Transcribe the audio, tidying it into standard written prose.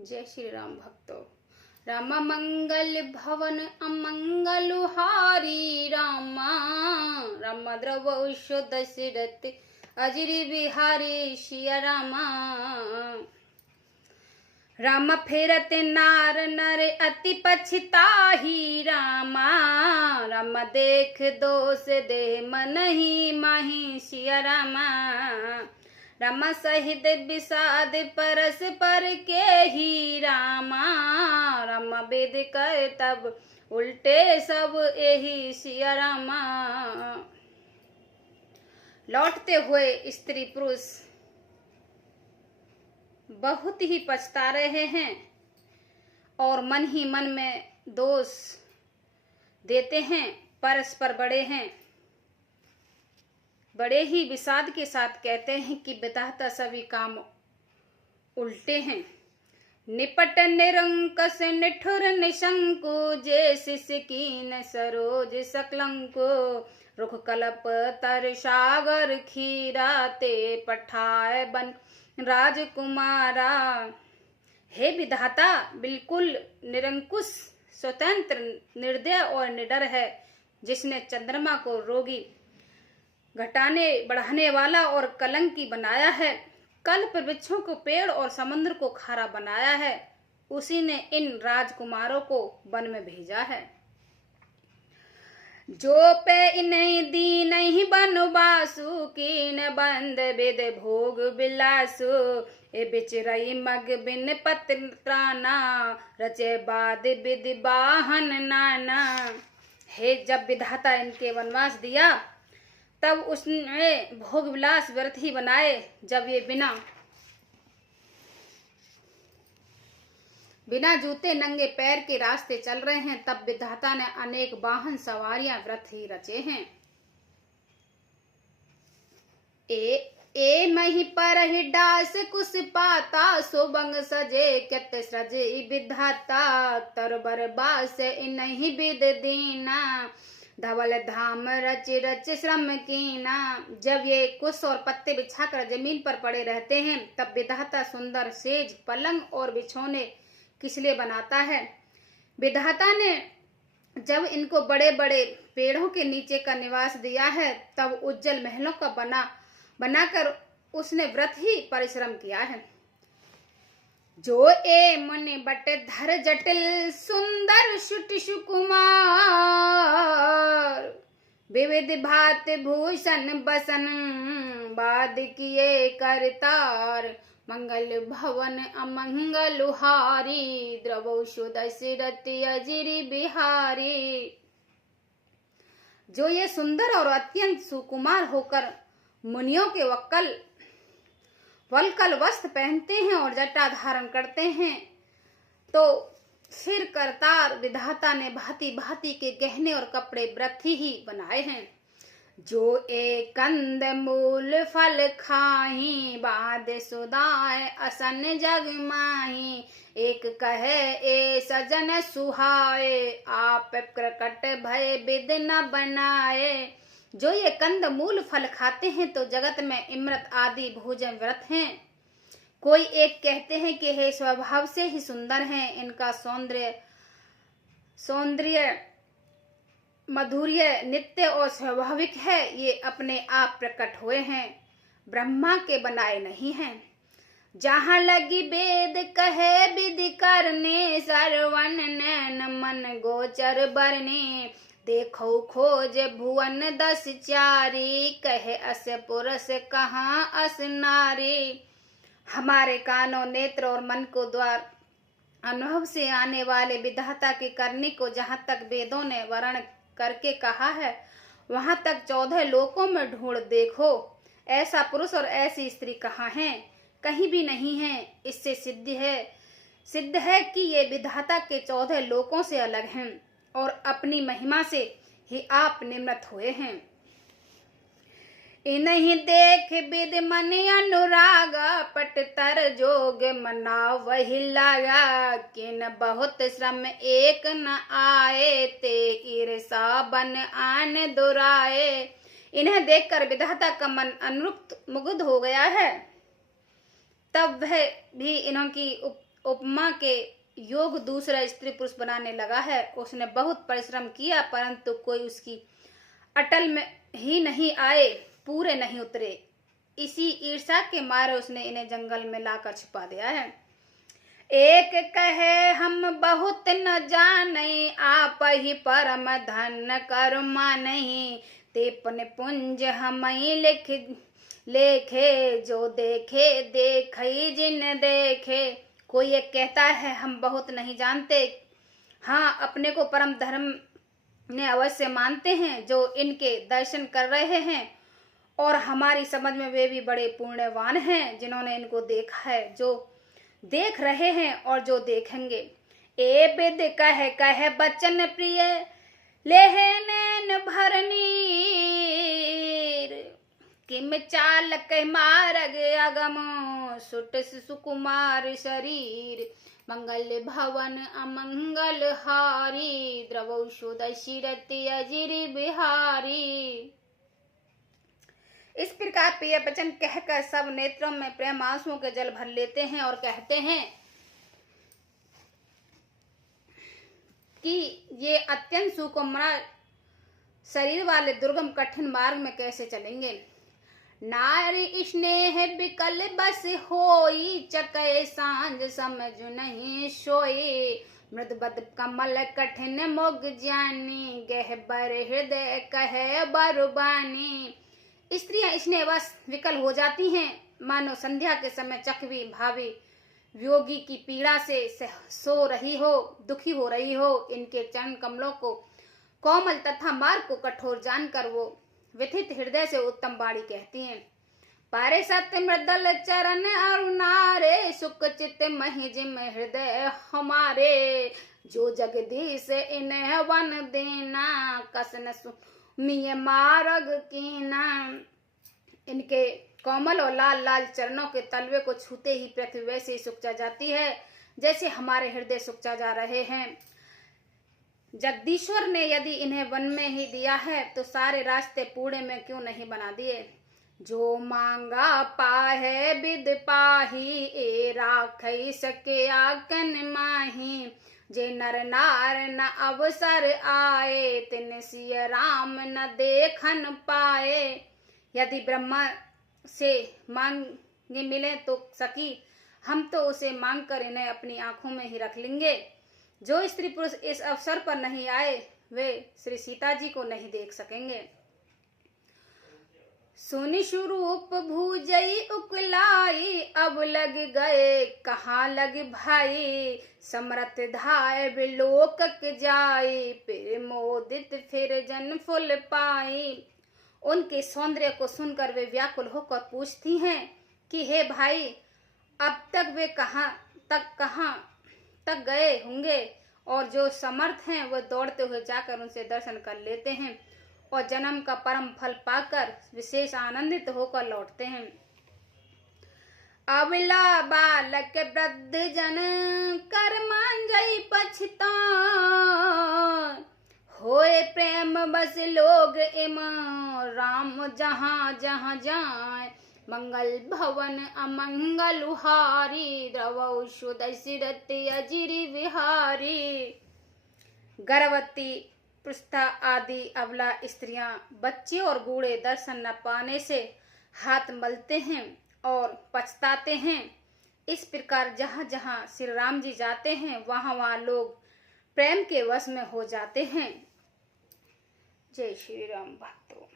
जय श्री राम भक्तों। राम मंगल भवन अमंगल हारी रामा, राम द्रवशो दशरथ अजरी बिहारी सिया रामा। राम फेरत नार नर अति पछताही रामा, राम देख दोष दे मन ही माही सिया रामा। राम सहित विषाद परस पर के ही रामा, राम वेद कर तब उल्टे सब यही सिया रामा। लौटते हुए स्त्री पुरुष बहुत ही पछता रहे हैं और मन ही मन में दोष देते हैं, परस्पर बड़े ही विषाद के साथ कहते हैं कि विधाता सभी काम उल्टे हैं। निपट निरंकस निठुर निशंकु, जे शिष कीन सरोज सकलंको। रुख कल्प तर सागर खीरा, ते पठाए बन राजकुमारा। हे विधाता बिल्कुल निरंकुश, स्वतंत्र, निर्दय और निडर है, जिसने चंद्रमा को रोगी, घटाने बढ़ाने वाला और कलंकी बनाया है, कल्प वृक्षों को पेड़ और समुद्र को खारा बनाया है, उसी ने इन राजकुमारों को वन में भेजा है। जो पे इन्हीं दी नहीं बनवासु, कीन बंद विद भोग बिलासु। ए बिचरई मग बिन पत्र त्राना, रचे बाद विधि बाहन नाना। हे, जब विधाता इनके वनवास दिया तब उसने भोग विलास व्यर्थ ही बनाए। जब ये बिना जूते नंगे पैर के रास्ते चल रहे हैं, तब विधाता ने अनेक वाहन सवारियां व्यर्थ ही रचे हैं। ए मही पर ही डास कुछ पाता, सुबंग सजे कित सजे विधाता। तरबर बास नहीं विद दीना, धवल धाम रच रच श्रम कीना। जब ये कुश और पत्ते बिछाकर जमीन पर पड़े रहते हैं, तब विधाता सुंदर सेज, पलंग और बिछौने किस लिए बनाता है। विधाता ने जब इनको बड़े बड़े पेड़ों के नीचे का निवास दिया है, तब उज्जवल महलों का बनाकर उसने व्रत ही परिश्रम किया है। जो ए मन बट धर जटिल सुंदर सुट सुकुमार, विविध भात भूषण बसन, बाद किए करतार। मंगल भवन अमंगल हारी, द्रवशु दशरथ अजरी बिहारी। जो ये सुंदर और अत्यंत सुकुमार होकर मुनियों के वलकल वस्त्र पहनते हैं और जटा धारण करते हैं, तो सिर करतार विधाता ने भांति भांति के गहने और कपड़े व्रथी ही बनाए हैं। जो एक कंद मूल फल खाही, बाद सुदाय असन जग माही। एक कहे ए सजन सुहाए, आप प्रकट भय विद न बनाए। जो ये कंद मूल फल खाते हैं तो जगत में इमरत आदि भोजन व्रत हैं। कोई एक कहते हैं कि हे स्वभाव से ही सुंदर हैं, इनका सौंदर्य मधुर्य नित्य और स्वाभाविक है, ये अपने आप प्रकट हुए हैं, ब्रह्मा के बनाए नहीं हैं। जहाँ लगी वेद कहे विधि करने, सरवन नैन मन गोचर बरने। देखो खोज भुवन 10 चारी, कहे अस पुरुष कहाँ अस नारी। हमारे कानों, नेत्र और मन को द्वार अनुभव से आने वाले विधाता की करनी को जहाँ तक वेदों ने वर्ण करके कहा है, वहां तक 14 लोकों में ढूंढ देखो, ऐसा पुरुष और ऐसी स्त्री कहाँ हैं? कहीं भी नहीं है। इससे सिद्ध है कि ये विधाता के 14 लोकों से अलग हैं और अपनी महिमा से ही आप निमृत हुए हैं। इन्हीं देख विद मन अनुराग, पट तर जोग मना वही लागा। किन बहुत श्रम एक न आए, ते ईर्षा बन आन दुराए। इन्हें देखकर विधाता का मन अनुरुक्त मुग्ध हो गया है, तब वह भी इन्हों की उपमा के योग दूसरा स्त्री पुरुष बनाने लगा है। उसने बहुत परिश्रम किया, परंतु कोई उसकी अटल में ही नहीं आए, पूरे नहीं उतरे। इसी ईर्ष्या के मारे उसने इन्हें जंगल में लाकर छिपा दिया है। एक कहे हम बहुत न जाने, आप ही परम धन कर्मा नहीं। तेपन पुंज हम लेखे, जो देखे देखे जिन देखे। कोई एक कहता है हम बहुत नहीं जानते, हाँ अपने को परम धर्म ने अवश्य मानते हैं। जो इनके दर्शन कर रहे हैं और हमारी समझ में वे भी बड़े पुण्यवान हैं, जिन्होंने इनको देखा है, जो देख रहे हैं और जो देखेंगे। ए बिद कह बचन प्रिय, लेहे नैन भरनीर। किम चाल कह मारग अगम, सुट सुकुमार शरीर। मंगल भवन अमंगल हारी, द्रवौषु दशिरति अजिरि बिहारी। इस प्रकार प्रिय वचन कहकर सब नेत्रों में प्रेम आंसुओं के जल भर लेते हैं और कहते हैं कि ये अत्यंत सुकुमार शरीर वाले दुर्गम कठिन मार्ग में कैसे चलेंगे। नारी स्नेह बिकल बस होई, चके सांझ समझ नहीं सोई। मृद बद कमल कठिन मुग जानी, गहबर हृदय कहे बरबानी। स्त्रियां स्नेहवश विकल हो जाती हैं, मानो संध्या के समय चकवी भावी वियोगी की पीड़ा से सो रही हो, दुखी हो रही हो। इनके चरण कमलों को कोमल तथा मार्ग को कठोर जानकर वो व्यथित हृदय से उत्तम बाणी कहती हैं। पारे सत्य मृदल चरण अरुणारे, सुख चित महि जिम हृदय हमारे। जो जगदीश इन्हें वन देना, कसन सुमिय मार्ग कीना। इनके कोमल और लाल लाल चरणों के तलवे को छूते ही पृथ्वी वैसे ही सूख जाती है जैसे हमारे हृदय सूख जा रहे हैं। जगदीश्वर ने यदि इन्हें वन में ही दिया है तो सारे रास्ते पूरे में क्यों नहीं बना दिए। जो मांगा पाहे बिद पाही, ए राखई सके आकन माही। जे नर नार न अवसर आए, तिन सिय राम न देखन पाए। यदि ब्रह्मा से मांगे मिले तो सकी, हम तो उसे मांग कर इन्हें अपनी आंखों में ही रख लेंगे। जो स्त्री पुरुष इस अवसर पर नहीं आए वे श्री सीता जी को नहीं देख सकेंगे। सुनि स्वरूप भूजई उकलाई, अब लग गए कहाँ लग भाई। समरथ धाय विलोकक जाई, फिर मोदित फिर जन फुल पाई। उनके सौंदर्य को सुनकर वे व्याकुल होकर पूछती हैं कि हे भाई, अब तक वे कहाँ तक गए होंगे। और जो समर्थ हैं वह दौड़ते हुए जाकर उनसे दर्शन कर लेते हैं और जन्म का परम फल पाकर विशेष आनंदित होकर लौटते हैं। अबला बालक वृद्ध जन कर मांजई पछता, होए प्रेम बस लोग इम राम जहाँ जहाँ जाए। मंगल भवन अमंगल हारी, द्रवौषु दशरथि अजिरि बिहारी। गर्भवती पृष्ठा आदि अबला स्त्रियां बच्चे और बूढ़े दर्शन न पाने से हाथ मलते हैं और पछताते हैं। इस प्रकार जहाँ जहाँ श्री राम जी जाते हैं वहाँ वहाँ लोग प्रेम के वश में हो जाते हैं। जय श्री राम भक्तों।